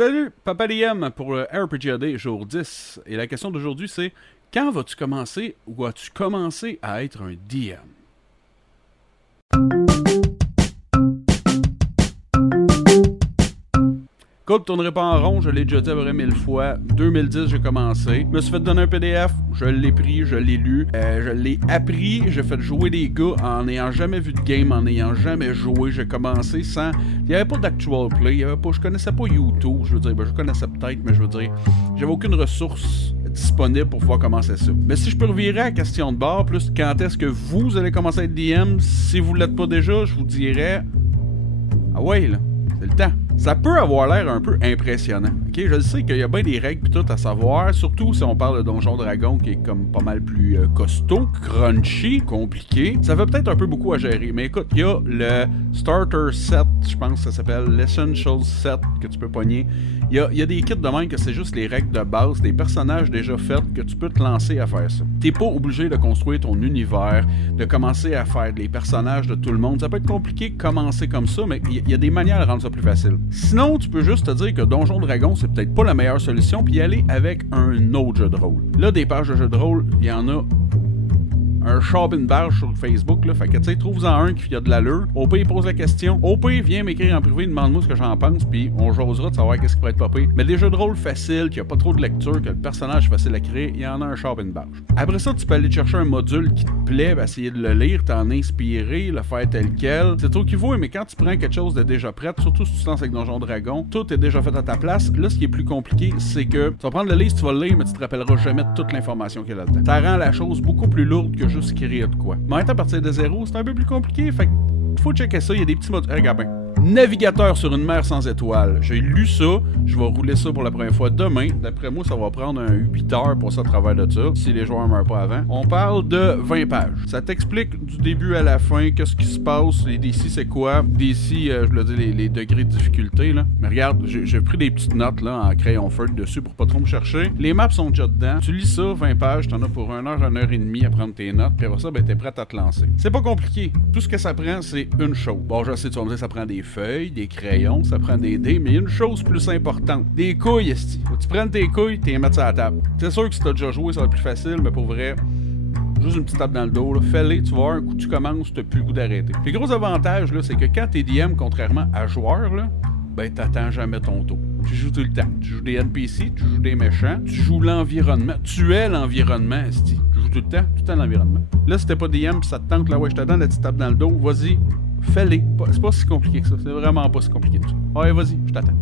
Salut, Papa DM pour le RPGAD jour 10. Et la question d'aujourd'hui c'est: quand vas-tu commencer ou as-tu commencé à être un DM? Code tournerait pas en rond, je l'ai déjà dit à peu près 1000 fois. 2010, j'ai commencé. Je me suis fait donner un PDF, je l'ai pris, je l'ai lu, je l'ai appris, j'ai fait jouer des gars en n'ayant jamais vu de game, en n'ayant jamais joué. J'ai commencé sans. Il n'y avait pas d'actual play, il y avait pas. Je connaissais pas YouTube, je veux dire, je connaissais peut-être, mais je veux dire, j'avais aucune ressource disponible pour pouvoir commencer ça. Mais si je peux revirer à la question de bord, plus quand est-ce que vous allez commencer à être DM, si vous l'êtes pas déjà, je vous dirais. Ah ouais, là, c'est le temps. Ça peut avoir l'air un peu impressionnant. Ok, je sais qu'il y a bien des règles pis tout à savoir, surtout si on parle de Donjon Dragon qui est comme pas mal plus costaud, crunchy, compliqué. Ça fait peut-être un peu beaucoup à gérer, mais écoute, il y a le Starter Set, je pense que ça s'appelle l'Essential Set que tu peux pogner. Il y a des kits de même que c'est juste les règles de base, des personnages déjà faits que tu peux te lancer à faire ça. T'es pas obligé de construire ton univers, de commencer à faire les personnages de tout le monde. Ça peut être compliqué de commencer comme ça, mais il y a des manières de rendre ça plus facile. Sinon, tu peux juste te dire que Donjon Dragon, c'est peut-être pas la meilleure solution, puis y aller avec un autre jeu de rôle. Là, des pages de jeux de rôle, il y en a un shopping barge sur Facebook, là. Fait que, tu sais, trouve-en un qui a de l'allure. Au pire, pose la question. Au pire, viens m'écrire en privé, demande-moi ce que j'en pense, puis on jasera de savoir qu'est-ce qui pourrait être pas pire. Mais des jeux de rôle faciles, qui a pas trop de lecture, que le personnage est facile à créer, il y en a un shopping barge. Après ça, tu peux aller chercher un module qui te plaît, essayer de le lire, t'en inspirer, le faire tel quel. C'est trop qu'il vaut, mais quand tu prends quelque chose de déjà prêt, surtout si tu te lances avec Donjon Dragon, tout est déjà fait à ta place. Là, ce qui est plus compliqué, c'est que tu vas prendre le livre, tu vas le lire, mais tu te rappelleras jamais de toute l'information qu'il y a là-dedans. Ça rend la chose beaucoup plus lourde que juste écrire de quoi. Mais en étant à partir de zéro, c'est un peu plus compliqué, fait que faut checker ça, il y a des petits modules. Regarde bien. Navigateur sur une mer sans étoiles. J'ai lu ça, je vais rouler ça pour la première fois demain. D'après moi, ça va prendre un 8 heures pour ça à travers de ça, si les joueurs meurent pas avant. On parle de 20 pages. Ça t'explique du début à la fin, qu'est-ce qui se passe, les DC c'est quoi. DC, je voulais dire les degrés de difficulté, là. Mais regarde, j'ai pris des petites notes là en crayon feuille dessus pour pas trop me chercher. Les maps sont déjà dedans. Tu lis ça, 20 pages, t'en as pour 1 heure, 1 heure et demie à prendre tes notes, puis après ça, ben t'es prêt à te lancer. C'est pas compliqué. Tout ce que ça prend, c'est une chose. Bon, je sais, tu vas me dire, ça prend des feuilles, des crayons, ça prend des dés, mais il y a une chose plus importante. Des couilles, esti. Faut que tu prennes tes couilles, t'es mettre sur la table. C'est sûr que si t'as déjà joué, ça va être plus facile, mais pour vrai, juste une petite tape dans le dos, là. Fais-les, tu vas voir, un coup tu commences, t'as plus le goût d'arrêter. Puis le gros avantage, là, c'est que quand t'es DM, contrairement à joueur, là, ben t'attends jamais ton tour. Tu joues tout le temps. Tu joues des NPC, tu joues des méchants, tu joues l'environnement. Tu es l'environnement, esti. Tu joues tout le temps l'environnement. Là, si t'es pas DM pis ça te tente, là, ouais, je te donne la petite tape dans le dos, vas-y. Fais-les. C'est pas si compliqué que ça. C'est vraiment pas si compliqué que ça. Ouais, vas-y, je t'attends.